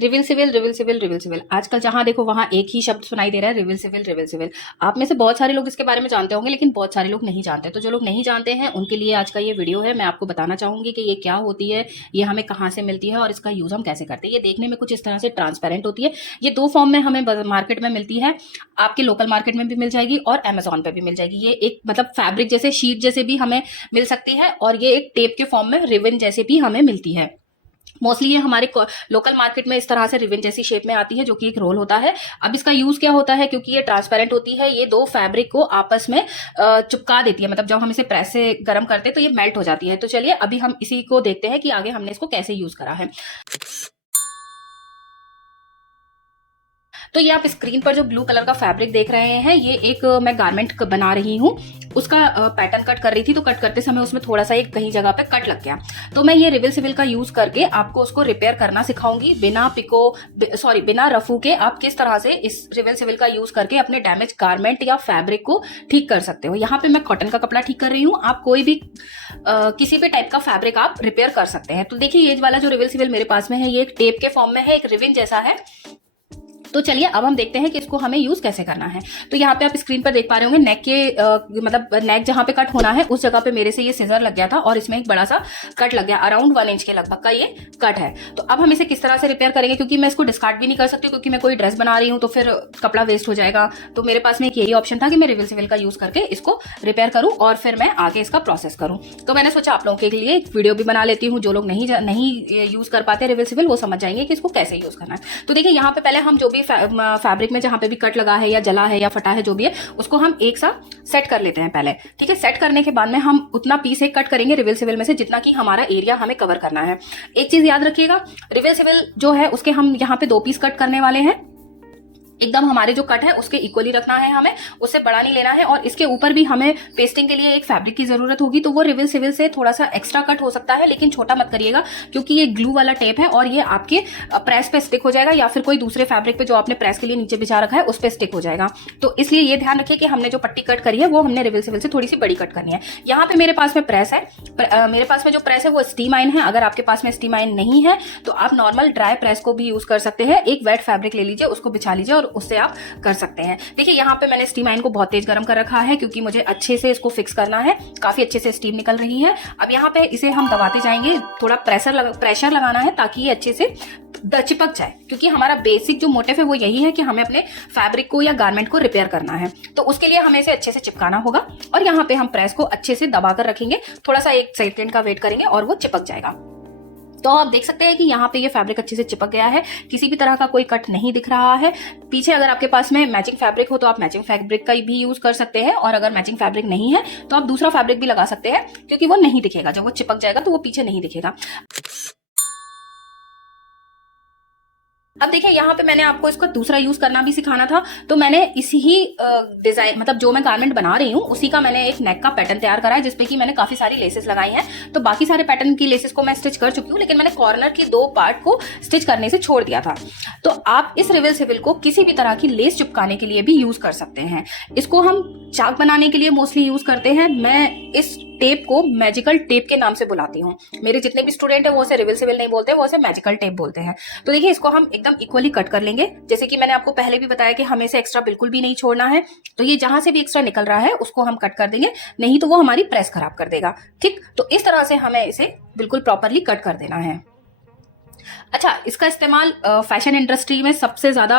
रिविल civil रिविल civil आजकल जहां देखो वहां एक ही शब्द सुनाई दे रहा है, रिविल सिविल रिविल सिविल। आप में से बहुत सारे लोग इसके बारे में जानते होंगे, लेकिन बहुत सारे लोग नहीं जानते। तो जो लोग नहीं जानते हैं उनके लिए आज का ये वीडियो है। मैं आपको बताना चाहूंगी कि ये क्या होती है, ये हमें कहाँ से मिलती है और इसका यूज हम कैसे करते हैं। ये देखने में कुछ इस तरह से ट्रांसपेरेंट होती है। ये दो फॉर्म में हमें मार्केट में मिलती है। आपके लोकल मार्केट में भी मिल जाएगी और अमेजोन पे भी मिल जाएगी। ये एक मतलब फैब्रिक जैसे, शीट जैसे भी हमें मिल सकती है, और ये एक टेप के फॉर्म में रिबन जैसे भी हमें मिलती है। मोस्टली ये हमारे लोकल मार्केट में इस तरह से रिबन जैसी शेप में आती है, जो कि एक रोल होता है। अब इसका यूज क्या होता है, क्योंकि ये ट्रांसपेरेंट होती है, ये दो फैब्रिक को आपस में चिपका देती है। मतलब जब हम इसे प्रेस से गर्म करते हैं तो ये मेल्ट हो जाती है। तो चलिए अभी हम इसी को देखते हैं कि आगे हमने इसको कैसे यूज करा है। तो ये आप स्क्रीन पर जो ब्लू कलर का फैब्रिक देख रहे हैं, ये एक मैं गारमेंट बना रही हूँ, उसका पैटर्न कट कर रही थी। तो कट करते समय उसमें थोड़ा सा एक कहीं जगह पे कट लग गया। तो मैं ये रिविल सिविल का यूज करके आपको उसको रिपेयर करना सिखाऊंगी। बिना रफू के आप किस तरह से इस रिविल सिविल का यूज करके अपने डैमेज गारमेंट या फैब्रिक को ठीक कर सकते हो। यहाँ पे मैं कॉटन का कपड़ा ठीक कर रही हूँ। आप कोई भी किसी भी टाइप का फैब्रिक आप रिपेयर कर सकते हैं। तो देखिए ये वाला जो रिविल सिविल मेरे पास में है, ये एक टेप के फॉर्म में है, एक रिविन जैसा है। तो चलिए अब हम देखते हैं कि इसको हमें यूज कैसे करना है। तो यहाँ पे आप स्क्रीन पर देख पा रहे होंगे, नेक के मतलब नेक जहां पे कट होना है उस जगह पे मेरे से ये सिजर लग गया था और इसमें एक बड़ा सा कट लग गया। अराउंड 1 इंच के लगभग का ये कट है। तो अब हम इसे किस तरह से रिपेयर करेंगे, क्योंकि मैं इसको डिस्कार्ड भी नहीं कर सकती, क्योंकि मैं कोई ड्रेस बना रही हूँ तो फिर कपड़ा वेस्ट हो जाएगा। तो मेरे पास में एक यही ऑप्शन था कि मैं रिविल सिविल का यूज करके इसको रिपेयर करूँ और फिर मैं आगे इसका प्रोसेस करूँ। तो मैंने सोचा आप लोगों के लिए एक वीडियो भी बना लेती हूँ। जो लोग नहीं यूज कर पाते रिविल सिविल, वो समझ जाएंगे कि इसको कैसे यूज करना है। तो देखिए यहाँ पे पहले हम जो भी फैब्रिक में जहां पे भी कट लगा है या जला है या फटा है, जो भी है, उसको हम एक साथ सेट कर लेते हैं पहले। ठीक है, सेट करने के बाद में हम उतना पीस एक कट करेंगे रिविल सिविल में से जितना कि हमारा एरिया हमें कवर करना है। एक चीज याद रखिएगा, रिविल सिविल जो है उसके हम यहाँ पे 2 पीस कट करने वाले हैं। एकदम हमारे जो कट है उसके इक्वली रखना है, हमें उससे बड़ा नहीं लेना है। और इसके ऊपर भी हमें पेस्टिंग के लिए एक फैब्रिक की जरूरत होगी। तो वो रिविल सिविल से थोड़ा सा एक्स्ट्रा कट हो सकता है, लेकिन छोटा मत करिएगा, क्योंकि ये ग्लू वाला टेप है और ये आपके प्रेस पे स्टिक हो जाएगा या फिर कोई दूसरे फैब्रिक पे जो आपने प्रेस के लिए नीचे बिछा रखा है उस पर स्टिक हो जाएगा। तो इसलिए ये ध्यान रखिए कि हमने जो पट्टी कट करी है वो हमने रिविल सिविल से थोड़ी सी बड़ी कट करनी है। यहाँ पे मेरे पास में प्रेस है, मेरे पास में जो प्रेस है वो स्टीम आयन है। अगर आपके पास में स्टीम आयन नहीं है तो आप नॉर्मल ड्राई प्रेस को भी यूज कर सकते हैं। एक वेट फैब्रिक ले लीजिए, उसको बिछा लीजिए और उससे आप कर सकते हैं। देखिए यहाँ पे मैंने स्टीम आयन को बहुत तेज गर्म कर रखा है, क्योंकि मुझे अच्छे से इसको फिक्स करना है। काफी अच्छे से स्टीम निकल रही है। अब यहाँ पे इसे हम दबाते जाएंगे, थोड़ा प्रेशर लगाना है ताकि ये अच्छे से चिपक जाए, क्योंकि हमारा बेसिक जो मोटिव है वो यही है कि हमें अपने फैब्रिक को या गारमेंट को रिपेयर करना है। तो उसके लिए हमें इसे अच्छे से चिपकाना होगा और यहाँ पे हम प्रेस को अच्छे से दबाकर रखेंगे, थोड़ा सा 1 सेकंड का वेट करेंगे और वो चिपक जाएगा। तो आप देख सकते हैं कि यहाँ पे ये फैब्रिक अच्छे से चिपक गया है, किसी भी तरह का कोई कट नहीं दिख रहा है। पीछे अगर आपके पास में मैचिंग फैब्रिक हो तो आप मैचिंग फैब्रिक का भी यूज कर सकते हैं, और अगर मैचिंग फैब्रिक नहीं है तो आप दूसरा फैब्रिक भी लगा सकते हैं, क्योंकि वो नहीं दिखेगा। जब वो चिपक जाएगा तो वो पीछे नहीं दिखेगा। अब देखिए यहाँ पे मैंने आपको इसका दूसरा यूज करना भी सिखाना था। तो मैंने इसी ही डिजाइन, मतलब जो मैं गारमेंट बना रही हूँ उसी का मैंने एक नेक का पैटर्न तैयार करा है, जिसपे कि मैंने काफी सारी लेसेस लगाई हैं। तो बाकी सारे पैटर्न की लेसेस को मैं स्टिच कर चुकी हूँ, लेकिन मैंने कॉर्नर की 2 पार्ट को स्टिच करने से छोड़ दिया था। तो आप इस रिविल सिविल को किसी भी तरह की लेस चिपकाने के लिए भी यूज कर सकते हैं। इसको हम चाक बनाने के लिए मोस्टली यूज करते हैं। मैं इस टेप को मैजिकल टेप के नाम से बुलाती हूँ। मेरे जितने भी स्टूडेंट है वो उसे रिविल सिविल नहीं बोलते, वो उसे मैजिकल टेप बोलते हैं। तो देखिए इसको हम एकदम इक्वली कट कर लेंगे। जैसे कि मैंने आपको पहले भी बताया कि हमें इसे एक्स्ट्रा बिल्कुल भी नहीं छोड़ना है। तो ये जहां से भी एक्स्ट्रा निकल रहा है उसको हम कट कर देंगे, नहीं तो वो हमारी प्रेस खराब कर देगा। ठीक, तो इस तरह से हमें इसे बिल्कुल प्रॉपरली कट कर देना है। अच्छा, इसका इस्तेमाल फैशन इंडस्ट्री में सबसे ज्यादा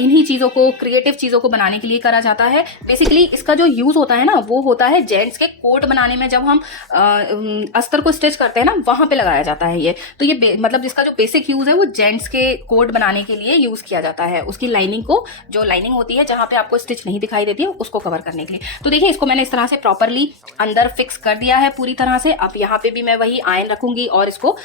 इन्हीं चीजों को, क्रिएटिव चीजों को बनाने के लिए करा जाता है। बेसिकली इसका जो यूज होता है ना, वो होता है जेंट्स के कोट बनाने में। जब हम अस्तर को स्टिच करते हैं ना, वहां पे लगाया जाता है ये। तो ये मतलब जिसका जो बेसिक यूज है वो जेंट्स के कोट बनाने के लिए यूज किया जाता है। उसकी लाइनिंग को, जो लाइनिंग होती है जहां पे आपको स्टिच नहीं दिखाई देती है, उसको कवर करने के लिए। तो देखिए इसको मैंने इस तरह से प्रॉपरली अंदर फिक्स कर दिया है पूरी तरह से। अब यहाँ पे भी मैं वही आयन रखूंगी और इसको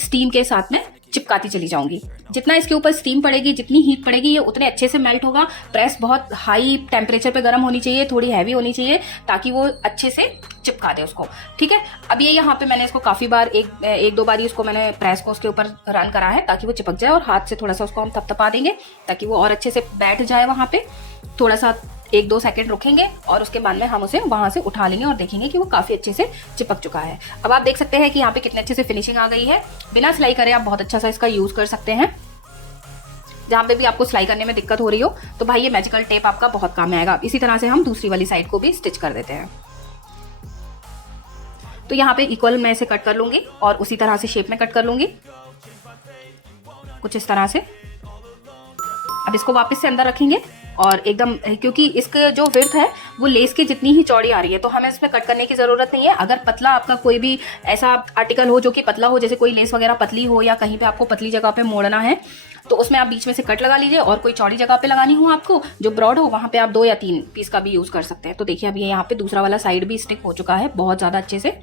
स्टीम के साथ में चिपकाती चली जाऊंगी। जितना इसके ऊपर स्टीम पड़ेगी, जितनी हीट पड़ेगी, ये उतने अच्छे से मेल्ट होगा। प्रेस बहुत हाई टेम्परेचर पे गर्म होनी चाहिए, थोड़ी हैवी होनी चाहिए, ताकि वो अच्छे से चिपका दे उसको। ठीक है, अब ये यहाँ पे मैंने इसको काफी बार एक 2 बार इसको मैंने प्रेस को उसके ऊपर रन करा है, ताकि वो चिपक जाए। और हाथ से थोड़ा सा उसको हम थपथपा देंगे ताकि वो और अच्छे से बैठ जाए वहां पे। थोड़ा सा 1-2 सेकंड रुकेंगे और उसके बाद में हम उसे वहां से उठा लेंगे और देखेंगे कि वो काफी अच्छे से चिपक चुका है। अब आप देख सकते हैं कि यहाँ पे कितने अच्छे से फिनिशिंग आ गई है। बिना सिलाई करे आप बहुत अच्छा सा इसका यूज कर सकते हैं। जहाँ पे भी आपको सिलाई करने में दिक्कत हो रही हो तो भाई ये मैजिकल टेप आपका बहुत काम में आएगा। इसी तरह से हम दूसरी वाली साइड को भी स्टिच कर देते हैं। तो यहाँ पे इक्वल मैं इसे कट कर लूंगी और उसी तरह से शेप में कट कर लूंगी, कुछ इस तरह से। अब इसको वापस से अंदर रखेंगे और एकदम, क्योंकि इसका जो विड्थ है वो लेस की जितनी ही चौड़ी आ रही है तो हमें इसमें कट करने की ज़रूरत नहीं है। अगर पतला आपका कोई भी ऐसा आर्टिकल हो जो कि पतला हो, जैसे कोई लेस वगैरह पतली हो या कहीं पे आपको पतली जगह पे मोड़ना है तो उसमें आप बीच में से कट लगा लीजिए, और कोई चौड़ी जगह पे लगानी हो आपको जो ब्रॉड हो वहाँ पे आप 2 या 3 पीस का भी यूज़ कर सकते हैं। तो देखिए अभी यहाँ पे दूसरा वाला साइड भी स्टिक हो चुका है बहुत ज़्यादा अच्छे से।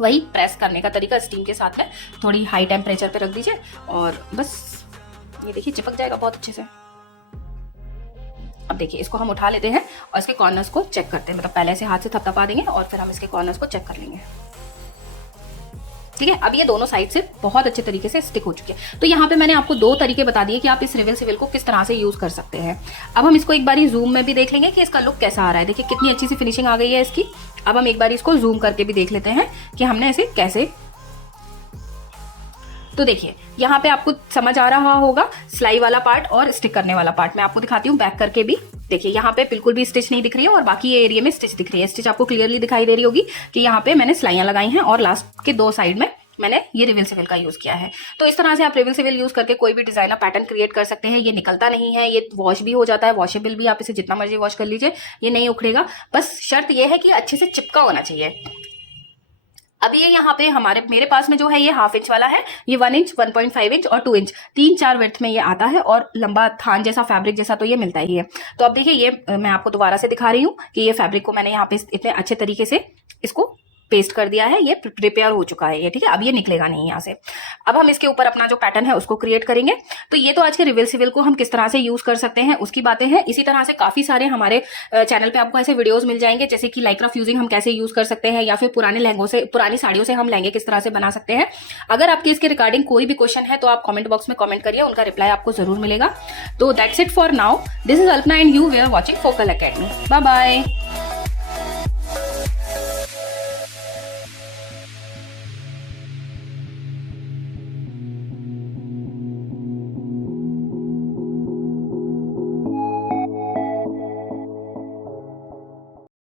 वही प्रेस करने का तरीका स्टीम के साथ में थोड़ी हाई टेम्परेचर पे रख दीजिए और बस ये देखिए चिपक जाएगा बहुत अच्छे से। अब देखिए इसको हम उठा लेते हैं और इसके कॉर्नर्स को चेक करते हैं, मतलब पहले से हाथ से थपथपा देंगे और फिर हम इसके कॉर्नर्स को चेक कर लेंगे। ठीक है, अब ये दोनों साइड से बहुत अच्छे तरीके से स्टिक हो चुके हैं। तो यहाँ पे मैंने आपको 2 तरीके बता दिए कि आप इस रिवेल सिविल को किस तरह से यूज कर सकते हैं। अब हम इसको एक बार जूम में भी देख लेंगे कि इसका लुक कैसा आ रहा है। देखिए कितनी अच्छी सी फिनिशिंग आ गई है इसकी। अब हम एक बार इसको जूम करके भी देख लेते हैं कि हमने इसे कैसे। तो देखिए यहाँ पे आपको समझ आ रहा होगा सिलाई वाला पार्ट और स्टिक करने वाला पार्ट। मैं आपको दिखाती हूँ बैक करके भी। देखिए यहाँ पे बिल्कुल भी स्टिच नहीं दिख रही है और बाकी ये एरिया में स्टिच दिख रही है। स्टिच आपको क्लियरली दिखाई दे रही होगी कि यहाँ पे मैंने सिलाइयाँ लगाई हैं और लास्ट के 2 साइड में मैंने ये रिवेल सिविल का यूज किया है। तो इस तरह से आप रिवेल सिविल यूज करके कोई भी डिजाइनर पैटर्न क्रिएट कर सकते हैं। ये निकलता नहीं है, ये वॉश भी हो जाता है, वॉशेबल भी। आप इसे जितना मर्जी वॉश कर लीजिए ये नहीं उखड़ेगा। बस शर्त ये है कि अच्छे से चिपका होना चाहिए। अब ये यहाँ पे मेरे पास में जो है ये 1/2 इंच वाला है, ये 1 इंच, 1.5 इंच और 2 इंच 3-4 विड्थ में ये आता है और लंबा थान जैसा फैब्रिक जैसा तो ये मिलता ही है। तो अब देखिए ये मैं आपको दोबारा से दिखा रही हूँ कि ये फैब्रिक को मैंने यहाँ पे इतने अच्छे तरीके से इसको पेस्ट कर दिया है, ये प्रिपेयर हो चुका है ये। ठीक है, अब ये निकलेगा नहीं यहाँ से। अब हम इसके ऊपर अपना जो पैटर्न है उसको क्रिएट करेंगे। तो ये तो आज के रिवेल सिविल को हम किस तरह से यूज कर सकते हैं उसकी बातें हैं। इसी तरह से काफी सारे हमारे चैनल पे आपको ऐसे वीडियोस मिल जाएंगे, जैसे कि लाइक्रा फ्यूजिंग हम कैसे यूज कर सकते हैं, या फिर पुराने लहंगों से, पुरानी साड़ियों से हम लहंगे किस तरह से बना सकते हैं। अगर आपके इसके रिगार्डिंग कोई भी क्वेश्चन है तो आप कमेंट बॉक्स में कमेंट करिए, उनका रिप्लाई आपको जरूर मिलेगा। तो that's it for now. This is Alpana and you we are watching Focal Academy. Bye bye.